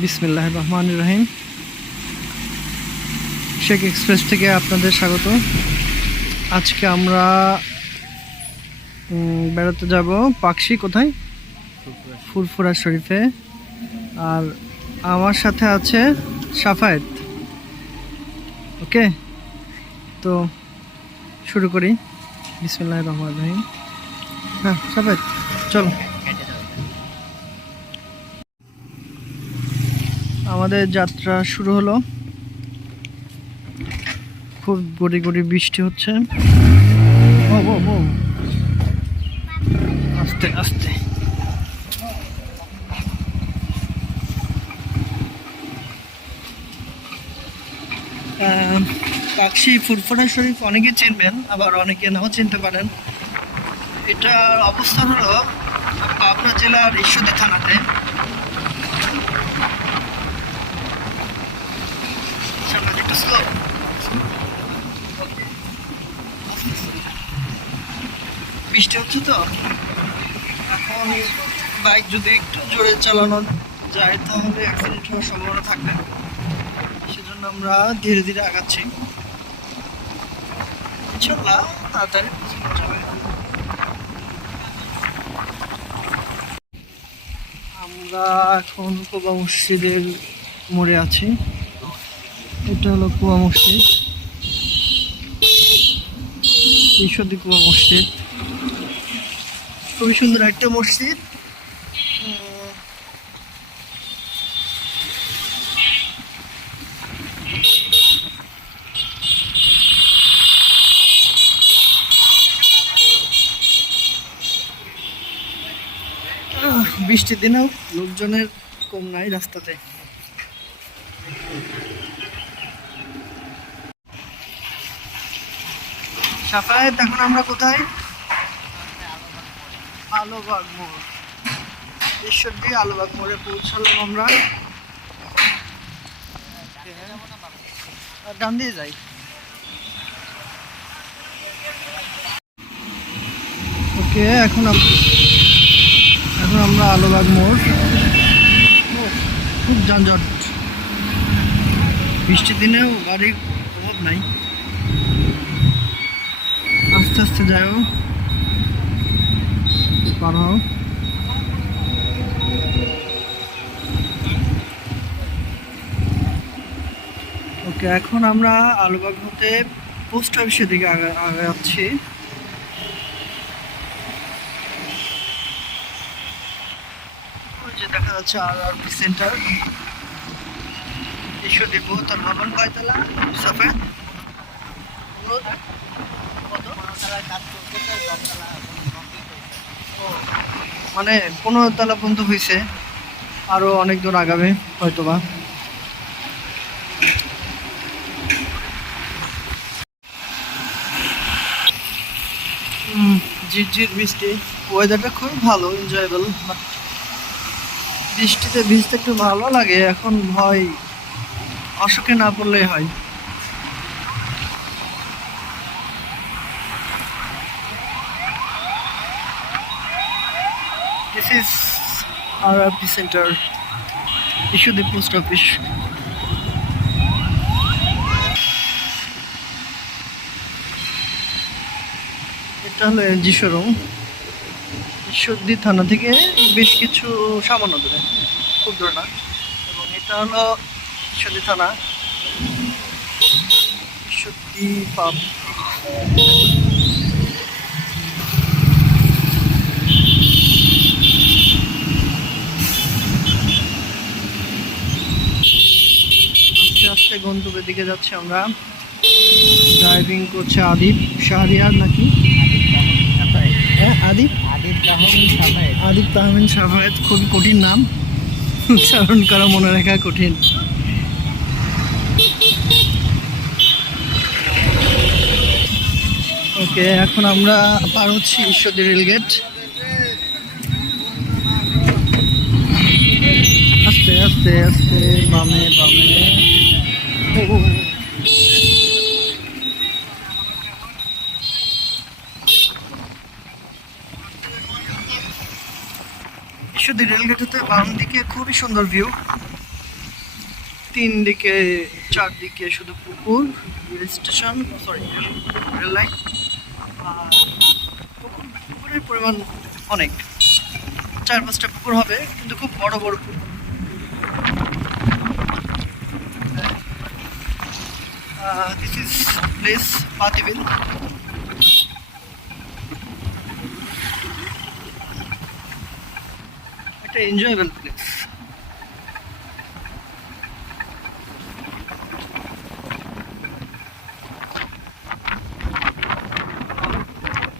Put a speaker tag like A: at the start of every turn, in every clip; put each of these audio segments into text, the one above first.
A: বিসমিল্লাহ রহমান রহিম। শেখ এক্সপ্রেস থেকে আপনাদের স্বাগত। আজকে আমরা বেড়াতে যাব পাকশি কোথায়? ফুরফুরা শরীফে। আর আমার সাথে আছে সাফায়েত। ওকে? তো শুরু করি। বিসমিল্লাহ রহমান রহিম। হ্যাঁ সাফায়েত, চলো। আমাদের যাত্রা শুরু হলো। খুব গড়ি গড়ি বৃষ্টি হচ্ছে। ও আস্তে আস্তে। পাকশি ফুরফুরা শরীফ অনেকে চিনবেন, আবার অনেকে নাও চিনতে পারেন। এটার অবস্থান হলো পাবনা জেলার ঈশ্বরদী থানাতে সামনে একটু slow। বৃষ্টি হচ্ছে তো? এখন বাইক যদি একটু জোরে চালানো যায়, তাহলে অ্যাক্সিডেন্ট হওয়ার সম্ভাবনা থাকবে। সেজন্য আমরা ধীরে ধীরে আগাচ্ছি। তাড়াতাড়ি আমরা এখন কোবা মসজিদের মোড়ে আছি। এটা হলো কুয়া মসজিদ। ঈশ্বরদী কুয়া মসজিদ। খুবই সুন্দর একটা মসজিদ। বৃষ্টির দিনেও লোকজনের কম নাই রাস্তাতে। সাফায়েত এখন আমরা কোথায়? আলোবাগ মোড়। ঈশ্বরদী আলোবাগ মোড়ে পৌঁছালাম আমরা। ডান দিয়ে যাই। ওকে, এখন এখন আমরা আলোবাগ মোড়। খুব যানজট। বৃষ্টির দিনেও গাড়ির অভাব নাই। আস্তে আস্তে যাও পার ওকে এখন আমরা আলুবাগ হতে পোস্ট অফিসের দিকে আগা- আগাচ্ছি দেখা যাচ্ছে আর আর সেন্টার। ঈশ্বরদী বহুতল ভবন কয়তলা সফেদ মানে পনেরো তলা পর্যন্ত হয়েছে। আরও অনেক দূর আগাবে, হয়তোবা। ঝিরঝির বৃষ্টি। ওয়েদারটা খুবই ভালো এনজয়েবল বৃষ্টিতে ভিজতে একটু ভালো লাগে। এখন ভয়, অসুখে না পড়লেই হয় This is RRP Center, Ishudi Post Office. এটা হলো থানা থেকে বেশ কিছু সামান্য দূরে খুব না। এবং এটা হলো ঈশ্বরদী থানা। ঈশ্বরদী পাব। আস্তে গন্তব্যের দিকে যাচ্ছি আমরা। ড্রাইভিং করছে আদিপ শাহরিয়ার নাকি? হ্যাঁ আদিপ আদিপ তাহমিন সাফায়েত খুবই কঠিন নাম। উচ্চারণ করা মনে রাখা কঠিন। ওকে এখন আমরা পার হচ্ছি ঈশ্বরদী রেলগেট আস্তে আস্তে আস্তে, বামে বামে। ও। ঈশ্বরদী রেলগেটেতে বাম দিকে খুবই সুন্দর ভিউ তিন দিকে চারদিকে শুধু পুকুর rail station sorry rail line আর পুকুর, পুকুরের পরিমাণ অনেক। চার পাঁচটা পুকুর হবে, কিন্তু খুব বড় বড় পুকুর। দিস ইজ প্লেস পাতিবিল একটা এনজয়েবল প্লেস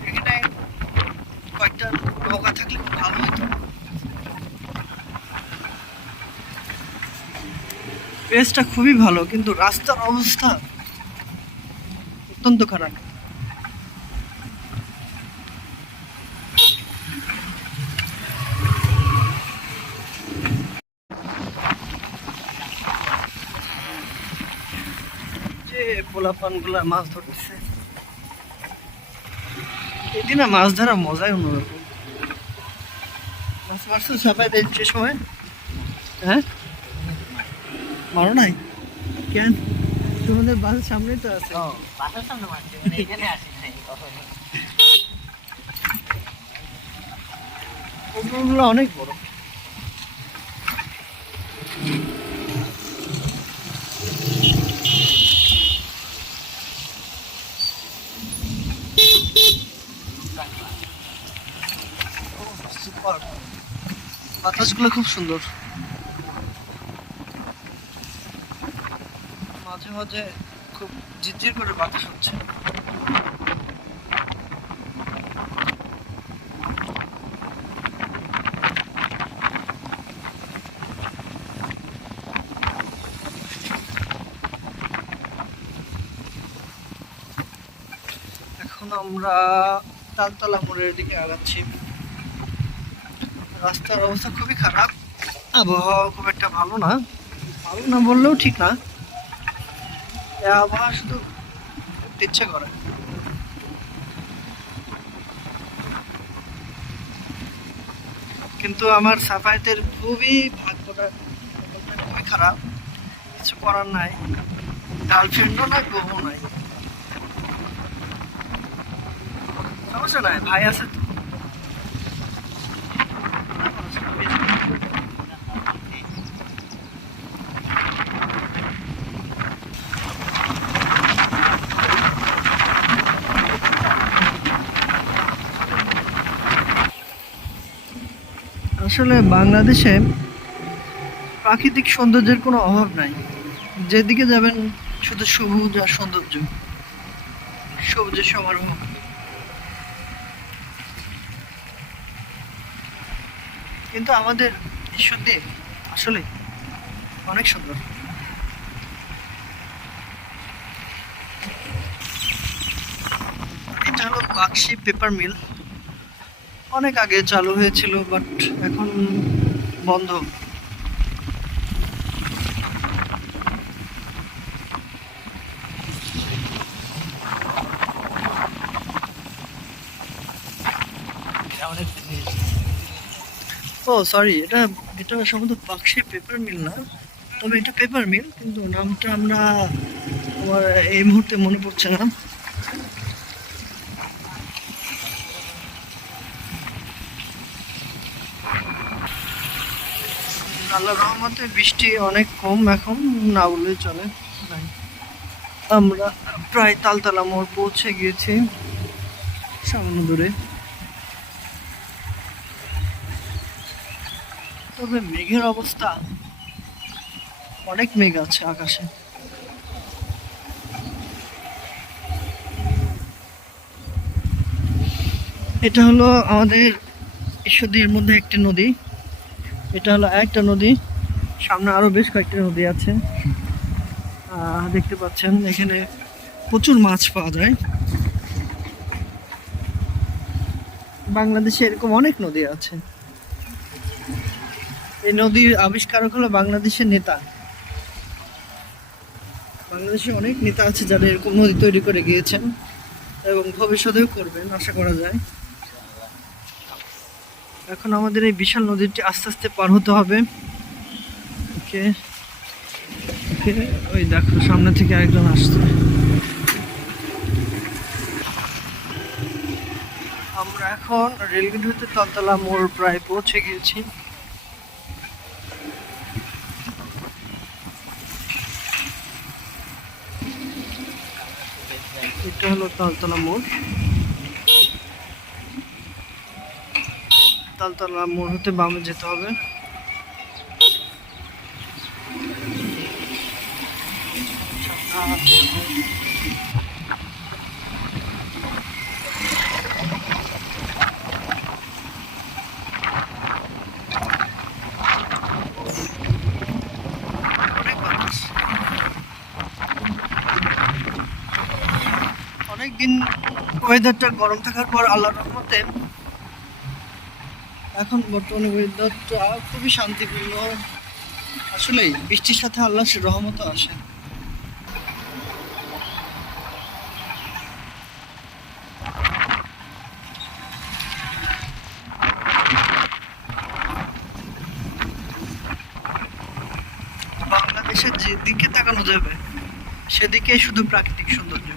A: এখানে কয়েকটা নৌকা থাকলে খুব ভালো হতো। প্লেসটা খুবই ভালো, কিন্তু রাস্তার অবস্থা অত্যন্ত খারাপ। পোলাপানগুলা মাছ না মাছ ধরা মজাই অন্যরকম। মাছ মারছো সময় হ্যাঁ? মারো নাই? কেন? তোমাদের বাসার সামনেই তো আছে।
B: বাসার সামনে মারছি মানে এখানে আসি নাই। কখনো
A: অনেক বড়। বাতাসগুলো খুব সুন্দর। মাঝে খুব ঝিরঝির করে বাতাস হচ্ছে। এখন আমরা তালতলা মোড়ের দিকে আগাচ্ছি। রাস্তার অবস্থা খুবই খারাপ। আবহাওয়া খুব একটা ভালো না। ভালো না বললেও ঠিক না। ইচ্ছে করে। কিন্তু আমার সাফায়েতের খুবই ভাগ্যটা খুবই খারাপ। কিছু করার নাই। গার্লফ্রেন্ডও নাই, বউ নাই। সমস্যা নাই, ভাই আছে তো। আসলে বাংলাদেশে প্রাকৃতিক সৌন্দর্যের কোনো অভাব নাই। যেদিকে যাবেন, শুধু সবুজ আর সৌন্দর্য। সবুজের সমারোহ। কিন্তু আমাদের ঈশ্বরদী আসলে অনেক সুন্দর। এটা হলো বাক্সি পেপার মিল। অনেক আগে চালু হয়েছিল বাট এখন বন্ধ। ও সরি এটা এটা সম্ভবত বাক্সি পেপার মিল না। তবে এটা পেপার মিল কিন্তু নামটা আমরা, আমার এই মুহূর্তে মনে পড়ছে না। আল্লাহ রহমতে বৃষ্টি অনেক কম এখন, না বলে চলে। নাই। আমরা প্রায় তালতলা মোড় পৌঁছে গিয়েছি, সামান্য দূরে। তবে মেঘের অবস্থা, অনেক মেঘ আছে আকাশে। এটা হলো আমাদের ঈশ্বরদীর মধ্যে একটি নদী। এটা হলো একটা নদী। সামনে আরও বেশ কয়েকটি নদী আছে। দেখতে পাচ্ছেন, এখানে প্রচুর মাছ পাওয়া যায়। বাংলাদেশে এরকম অনেক নদী আছে। এই নদীর আবিষ্কারক হলো বাংলাদেশের নেতা। বাংলাদেশে অনেক নেতা আছে যারা এরকম নদী তৈরি করে গিয়েছেন এবং ভবিষ্যতেও করবেন, আশা করা যায়। এখন আমাদের এই বিশাল নদীটি আস্তে আস্তে পার হতে হবে। ওকে। ওকে, ওই দেখো, সামনে থেকে একজন আসছে। আমরা এখন রেলগেট হতে তলতলা মোড় প্রায় পৌঁছে গিয়েছি। এটা হলো তালতলা মোড়। তালতলা মোড় হতে বামে যেতে হবে। অনেকদিন ওয়েদারটা গরম থাকার পর আল্লাহর রহমতে এখন বর্তমানে ওয়েদারটা খুবই শান্তিপূর্ণ। আসলেই বৃষ্টির সাথে আল্লাহ রহমত আসে। বাংলাদেশের যেদিকে তাকানো যাবে সেদিকে শুধু প্রাকৃতিক সৌন্দর্য।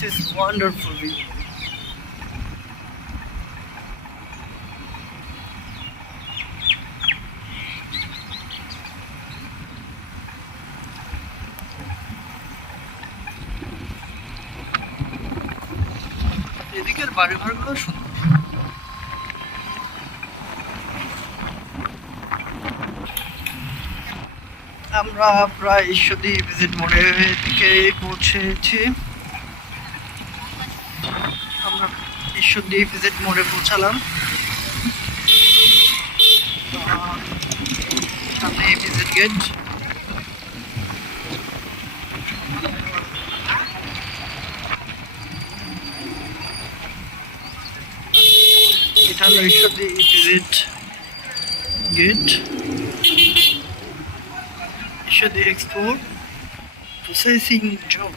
A: This is wonderful view. এদিকের বাড়ি ঘরগুলো সুন্দর আমরা প্রায় ঈশ্বরদী ভিজিট মোড়ের দিকে পৌঁছেছি আমরা ঈশ্বরদী ভিজিট মোড়ে পৌঁছালাম। সামনে ভিজিট গেট এটা হলো Ishwardi visit gate Ishwardi export processing zone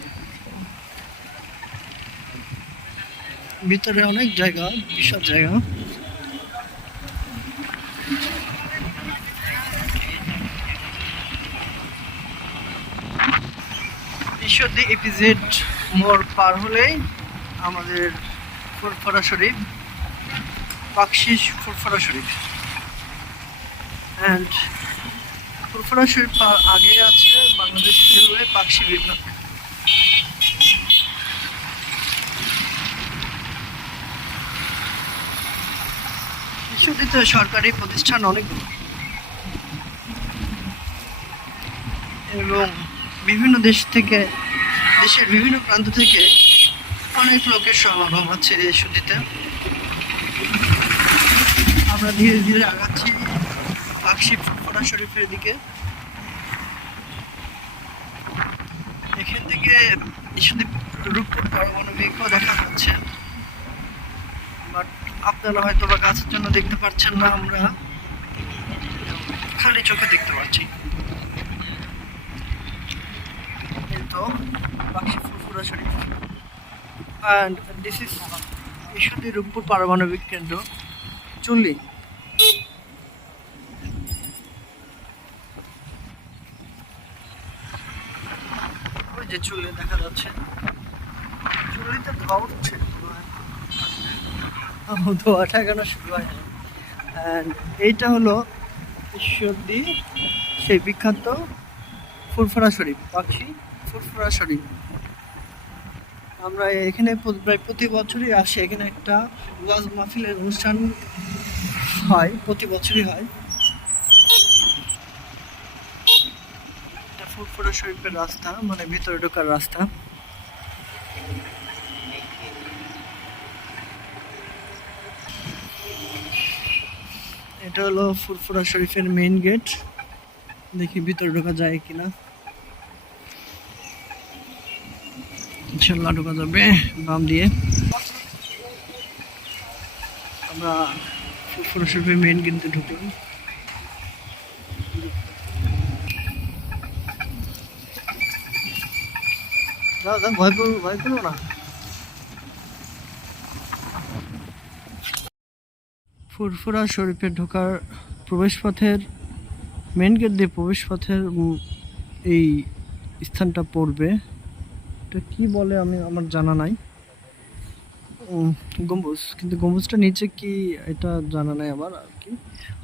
A: ভিতরে অনেক জায়গা, বিশাল জায়গা। ঈশ্বরদী এপিজেড মোড় পার হলেই আমাদের ফুরফরা শরীফ পাকশিস ফুরফরা শরীফ। অ্যান্ড ফুরফরা শরীফ আগে আছে বাংলাদেশ রেলওয়ে পাকশি বিভাগ। ঈশ্বরদীতে সরকারি প্রতিষ্ঠান অনেকগুলো। এবং বিভিন্ন দেশ থেকে, দেশের বিভিন্ন প্রান্ত থেকে অনেক লোকের সমাগম হচ্ছে এই ঈশ্বরদীতে আমরা ধীরে ধীরে আগাচ্ছি পাকশি ফুরফরা শরীফের দিকে। এখান থেকে ঈশ্বরদী রূপপুর পারমাণবিকও দেখা যাচ্ছে। আপনারা হয়তো বা গাছের জন্য দেখতে পাচ্ছেন না, আমরা খালি চোখে দেখতে পাচ্ছি। তো বাক্সি Furfura Sharif and this is Ishwardi Rooppur পারমাণবিক কেন্দ্র, চুল্লি। ওই যে চুল্লি দেখা যাচ্ছে। চুল্লিতে ধোয়া উঠছে। আমার ধোয়াটা কেন শুরু হয়। অ্যান্ড এইটা হলো ঈশ্বরদী, সেই বিখ্যাত ফুরফুরা শরীফ, পাখি ফুরফুরা শরীফ। আমরা এখানে প্রায় প্রতি বছরই আসে, এখানে একটা ওয়াজ মাহফিলের অনুষ্ঠান হয়, প্রতি বছরই হয়। ফুরফুরা শরীফের রাস্তা মানে ভিতরে ঢোকার রাস্তা। এটা হলো ফুরফুরা শরীফের মেইন গেট দেখি ভিতরে ঢোকা যায় কিনা। ইনশাল্লাহ ঢোকা যাবে বাম দিয়ে। আমরা ফুরফুরা শরীফের মেইন গেটে ঢুকলাম। ভয় করো ভয় করো না? ফুরফুরা শরীফে ঢোকার প্রবেশপথের মেন গেট দিয়ে প্রবেশপথের এই স্থানটা পড়বে। এটা কি বলে আমি, আমার জানা নাই। গম্বুজ। কিন্তু গম্বুজটা নিচে কি, এটা জানা নাই আমার আর কি।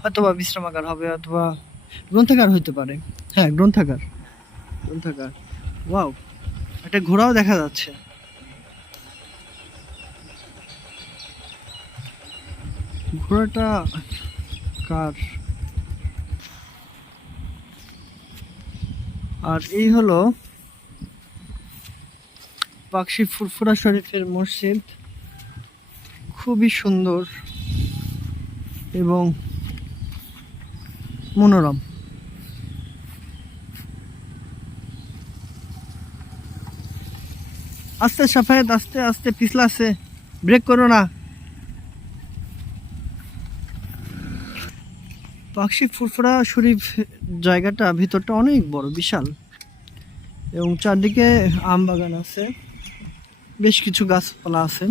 A: হয়তো বা বিশ্রামাগার হবে অথবা গ্রন্থাগার হইতে পারে। হ্যাঁ গ্রন্থাগার। গ্রন্থাগার। ওয়াও, একটা ঘোড়াও দেখা যাচ্ছে। ঘোড়াটা কার? আর এই হলো পাকশি ফুরফুরা শরীফের মসজিদ। খুবই সুন্দর এবং মনোরম। আস্তে সাফায়েত, আস্তে আস্তে, পিছলা আছে। ব্রেক করো না। পাকশি ফুরফুরা শরীফ জায়গাটা, ভিতরটা অনেক বড়, বিশাল। এবং চারদিকে আম বাগান আছে, বেশ কিছু গাছপালা আছে।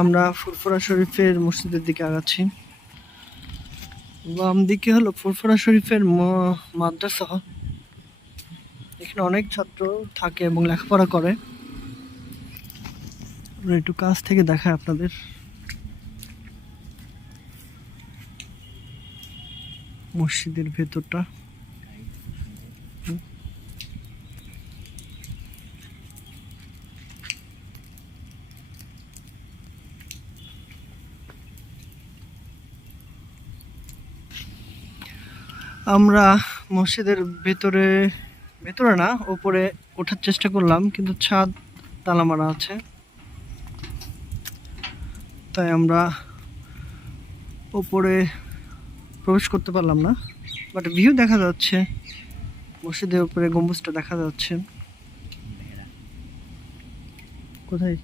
A: আমরা ফুরফুরা শরীফের মসজিদের দিকে আগাচ্ছি। বাম দিকে হলো ফুরফুরা শরীফের মাদ্রাসা। এখানে অনেক ছাত্র থাকে এবং লেখাপড়া করে। আমরা একটু কাছ থেকে দেখাই আপনাদের। মসজিদের ভেতরটা। আমরা মসজিদের ভেতরে ভেতরে না, ওপরে ওঠার চেষ্টা করলাম, কিন্তু ছাদ তালা মারা আছে। তাই আমরা ওপরে প্রবেশ করতে পারলাম না বাট ভিউ দেখা যাচ্ছে। মসজিদের উপরে গম্বুজটা দেখা যাচ্ছে। কোথায়?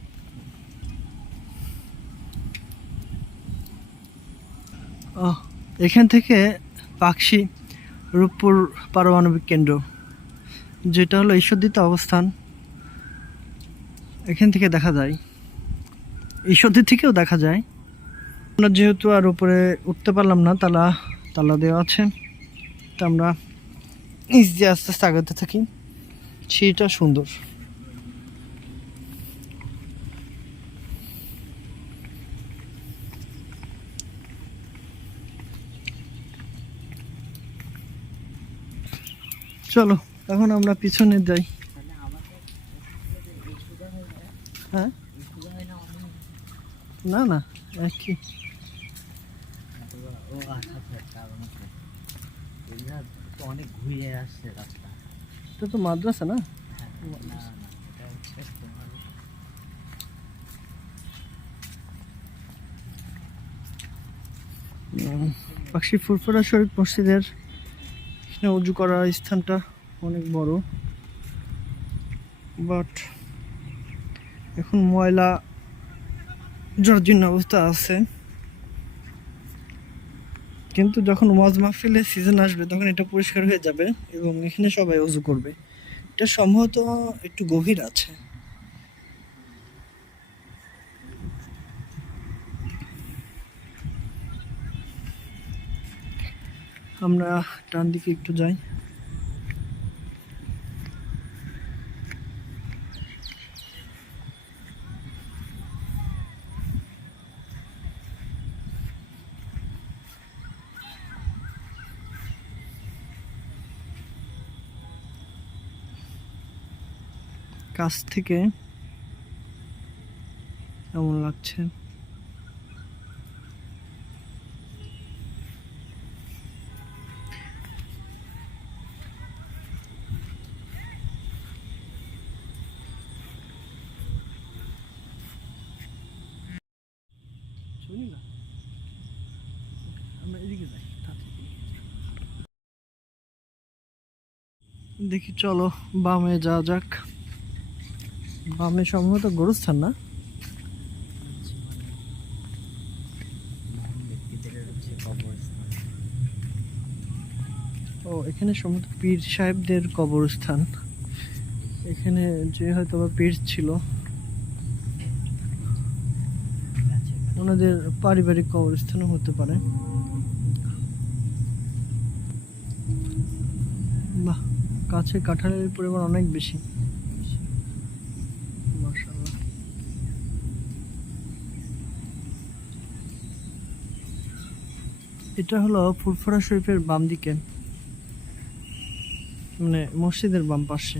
A: ও এখান থেকে পাকশি রূপপুর পারমাণবিক কেন্দ্র, যেটা হলো ঈশ্বরদীতে অবস্থান। এখান থেকে দেখা যায়। ঈশ্বরদী থেকেও দেখা যায়। আমরা যেহেতু আর উপরে উঠতে পারলাম না, তালা তালা দেওয়া আছে। তা আমরা নিচ দিয়ে আস্তে আস্তে আগাতে থাকি। সিঁড়িটা সুন্দর। চলো, এখন আমরা পিছনে যাই।
B: এই হয়ে? এই না
A: না, একই।
B: ও অনেক ঘুরে আসছে রাস্তা
A: এটা তো মাদ্রাসা না? পাকশি ফুরফুরা শরীফ মসজিদের এখানে উজু করার স্থানটা অনেক বড়। বাট এখন ময়লা জর্জীর্ণ অবস্থা আছে। কিন্তু যখন ওয়াজ মাহফিলের সিজন আসবে, তখন এটা পরিষ্কার হয়ে যাবে এবং এখানে সবাই উজু করবে। এটা সম্ভবত একটু গভীর আছে। আমরা ডান দিকে একটু যাই। কাছ থেকে কেমন লাগছে। দেখি চলো বামে যাওয়া যাক। বামে সম্ভবত গরুস্থান না? ও, এখানে সম্ভবত পীর সাহেবদের কবরস্থান। এখানে যে হয়তো বা পীর ছিল। ওনাদের পারিবারিক কবরস্থানও হতে পারে। বাহ, কাছে কাঁঠালের পরিমাণ অনেক বেশি। এটা হলো ফুরফুরা শরীফের বাম দিকে মানে মসজিদের বাম পাশে।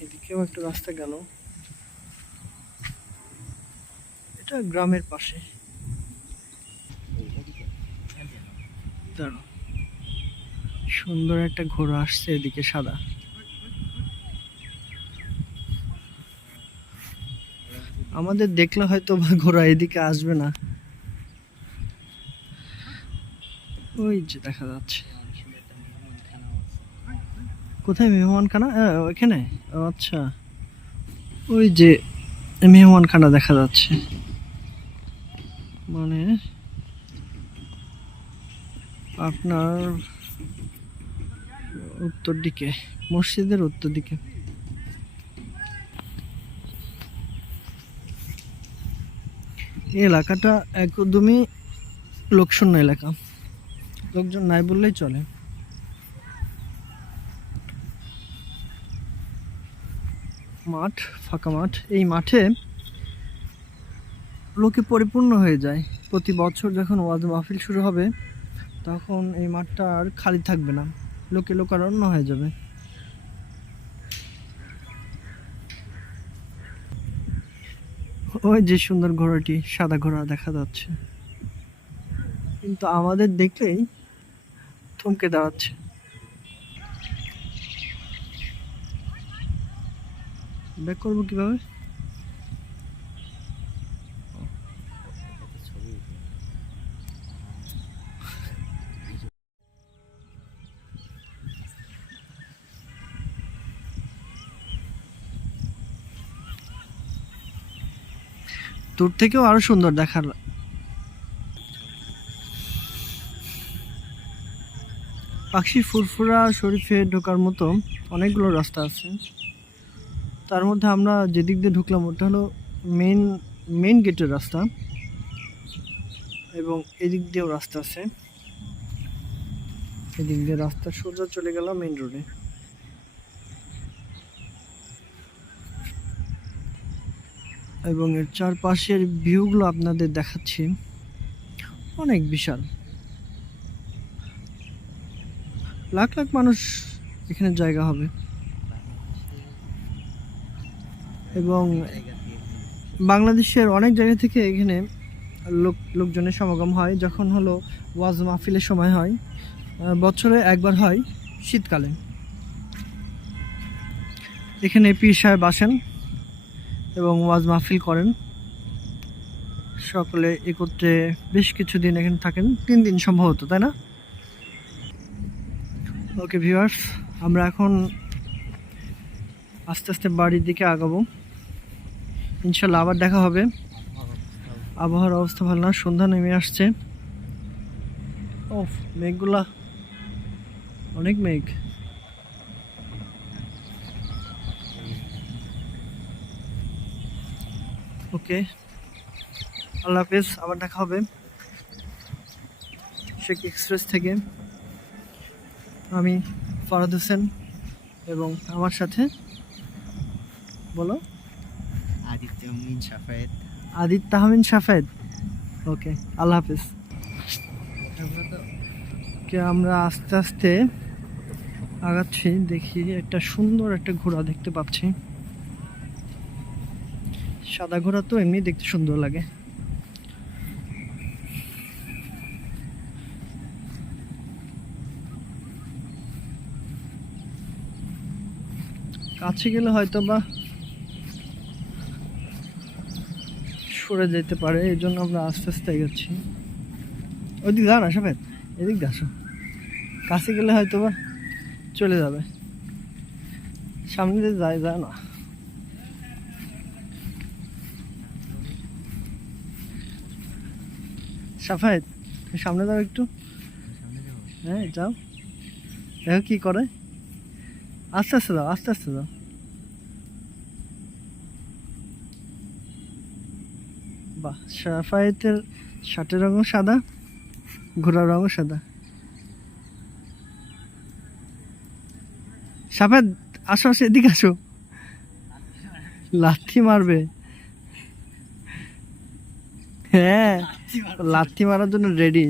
A: এদিকেও একটা রাস্তা গেল। এটা গ্রামের পাশে। সুন্দর একটা ঘোড়া আসছে এদিকে সাদা। আমাদের দেখলে হয়তো বা ঘোড়া এদিকে আসবে না। ওই যে দেখা যাচ্ছে। কোথায় মেহমানখানা ওইখানে? আচ্ছা। ওই যে মেহমানখানা দেখা যাচ্ছে। মানে আপনার উত্তর দিকে, মসজিদের উত্তর দিকে। এই এলাকাটা একদমই লোকশূন্য এলাকা। লোকজন নাই বললেই চলে। মাঠ, ফাঁকা মাঠ, এই মাঠে লোকে পরিপূর্ণ হয়ে যায়। প্রতি বছর যখন ওয়াজ মাহফিল শুরু হবে, তখন এই মাঠটা আর খালি থাকবে না। লোকে লোকারণ্য হয়ে যাবে। ওই যে সুন্দর ঘোড়াটি, সাদা ঘোড়া দেখা যাচ্ছে। কিন্তু আমাদের দেখলেই থমকে দাঁড়াচ্ছে। ব্যাক করব কীভাবে? দূর থেকেও আরও সুন্দর দেখার পাখি ফুরফুরা শরীফে ঢোকার মতো অনেকগুলো রাস্তা আছে। তার মধ্যে আমরা যেদিক দিয়ে ঢুকলাম, ওটা হলো মেন মেন গেটের রাস্তা এবং এদিক দিয়েও রাস্তা আছে। এদিক দিয়ে রাস্তা সোজা চলে গেল মেন রোডে এবং এর চারপাশের ভিউগুলো আপনাদের দেখাচ্ছি। অনেক বিশাল। লাখ লাখ মানুষ এখানে জায়গা হবে। এবং বাংলাদেশের অনেক জায়গা থেকে এখানে লোক, লোকজনের সমাগম হয়, যখন হলো ওয়াজ মাহফিলের সময় হয় বছরে একবার হয় শীতকালে। এখানে পীর সাহেব আসেন এবং ওয়াজ মাহফিল করেন। সকলে একত্রে বেশ কিছুদিন এখানে থাকেন, তিন দিন সম্ভবত, তাই না? ওকে ভিউয়ার্স, আমরা এখন আস্তে আস্তে বাড়ির দিকে আগাবো। ইনশাল্লাহ আবার দেখা হবে। আবহাওয়ার অবস্থা ভালো না, সন্ধ্যা নেমে আসছে। ও মেঘগুলা, অনেক মেঘ। ওকে, আল্লাহ হাফেজ, আবার দেখা হবে। শেখ এক্সপ্রেস থেকে। আমি ফারাদ হোসেন এবং আমার সাথে বলো।
B: আদিত্য মিন সাফায়েত।
A: আদিত তাহমিন সাফেদ ওকে আল্লাহ হাফেজ। কে আমরা আস্তে আস্তে আগাচ্ছি দেখি একটা সুন্দর একটা ঘোড়া দেখতে পাচ্ছি। সাদা ঘোড়া তো এমনি দেখতে সুন্দর লাগে। কাছে গেলে হয়তো বা সরে যেতে পারে, এই জন্য আমরা আস্তে আস্তে এগোচ্ছি। ওইদিক দাঁড়া সফেদ এদিক দিয়ে কাছে গেলে হয়তো বা চলে যাবে। সামনে দিয়ে যায় যায় না। সাফায়েত সামনে যাও একটু। হ্যাঁ যাও। দেখো কি করে। আস্তে আস্তে যাও, আস্তে আস্তে যাও। বাহ সাফায়েতের শার্টের রঙও সাদা ঘোড়ার রঙও সাদা। সাফায়েত আসো আসো এদিকে আসো। লাথি মারবে। হ্যাঁ লাথি মারার জন্য রেডি